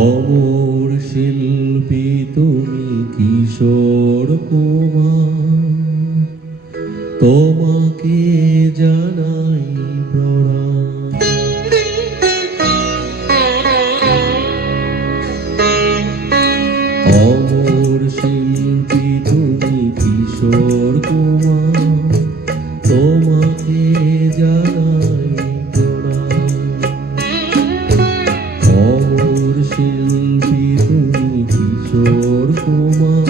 অমর শিল্পী তুমি কিশোর কুমার, তোমাকে জানাই প্রণাম। অমর শিল্পী তুমি কিশোর কুমার, তোমাকে জানাই প্রণাম। অমর শিল্পী তুমি কিশোর কুমার,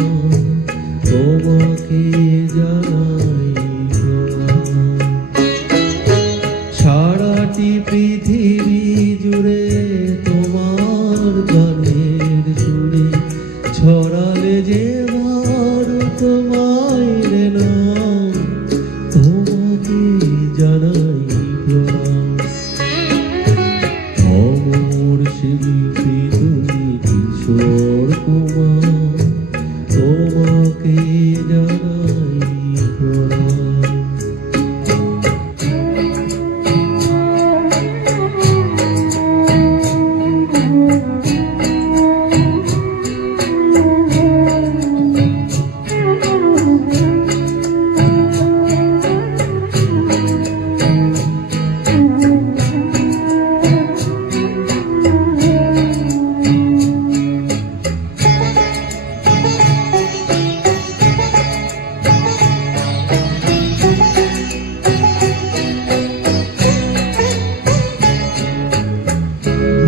তোমাকে জানাই প্রণাম। সারাটি পৃথিবী জুড়ে তোমার গানের সুরে ছড়ালে যে ভারত মায়ের নাম, তোমাকে জানাই প্রণাম। অমর শিল্পী তুমি কিশোর কুমার, তোমাকে জানাই প্রণাম।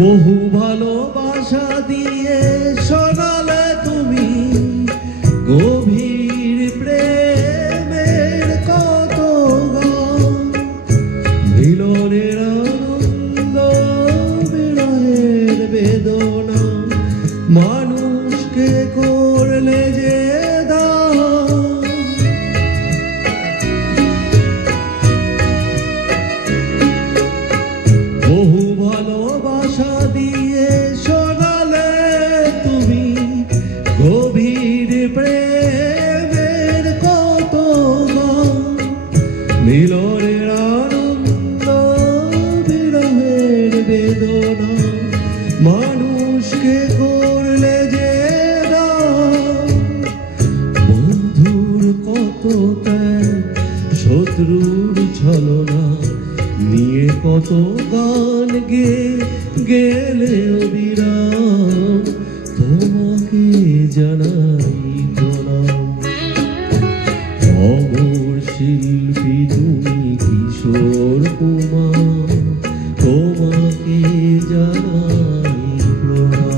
বহু ভালোবাসা দিয়ে শোনালে তুমি গভীর প্রেমের কত গান, মিলনের আনন্দ বিরহের বেদনা, মানুষকে করলে যে দান। বহু ভালোবাসা দিয়ে শোনালে তুমি গভীর প্রেমের কত গান, মিলনের আনন্দ বিরহের বেদনা, মানুষকে করলে যে দান। বন্ধুর কত ত্যাগ, শত্রুর ছলনা নিয়ে কত গান গেলে অবিরাম, তোমাকে জানাই প্রণাম। অমর শিল্পী তুমি কিশোর কুমার, তোমাকে জানাই প্রণাম।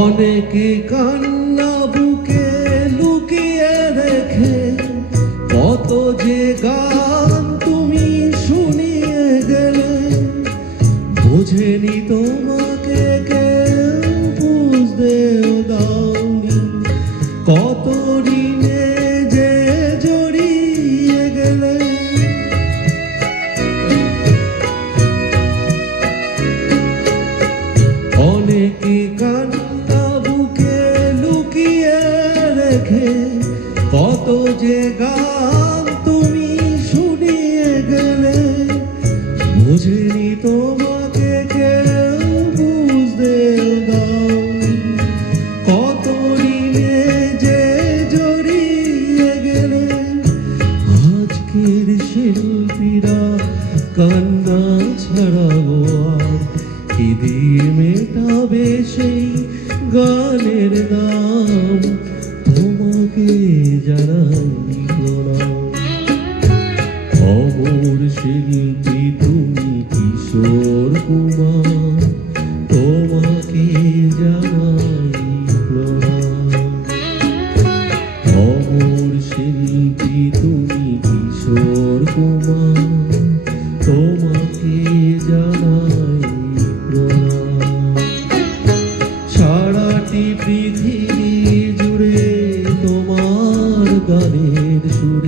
অনেকে কান্না বুকে লুকিয়ে রেখে কত যে গান তুমি শুনিয়ে গেলে, বোঝেনি তোমাকে কেউ বুঝতেও দাওনি, কত ঋণে যে জড়িয়ে গেলে। অনেকে কান্না বুকে লুকিয়ে রেখে কত যে গান তুমি শুনিয়ে গেলে, বুঝেনি তোমাকে কেউ বুঝতেও দাওনি, কত ঋণে যে জড়িয়ে গেলে। আজকের শিল্পীরা কান্না ছাড়াবো আর কি দিয়ে মেটাবে সেই গানের নাম, তোমাকে জানাই প্রণাম। অমর শিল্পী তুমি কিশোর কুমার, তোমাকে জানাই প্রণাম। অমর শিল্পী তুমি সুরে